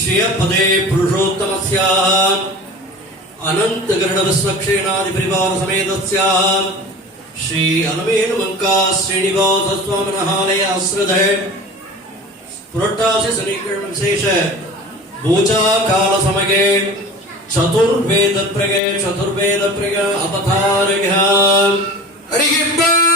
श्रियपदे पुरुषोत्तमस्य अनंत गरुड विश्वक्षेणादि परिवार समेतस्य श्री अलमेलुमंका श्रीनिवास स्वामिनः आलय आश्रिते पुरट्टासि शनिकिरण विशेष पूजा काल समये चतुर्वेद प्रगे अपथारगः हरिः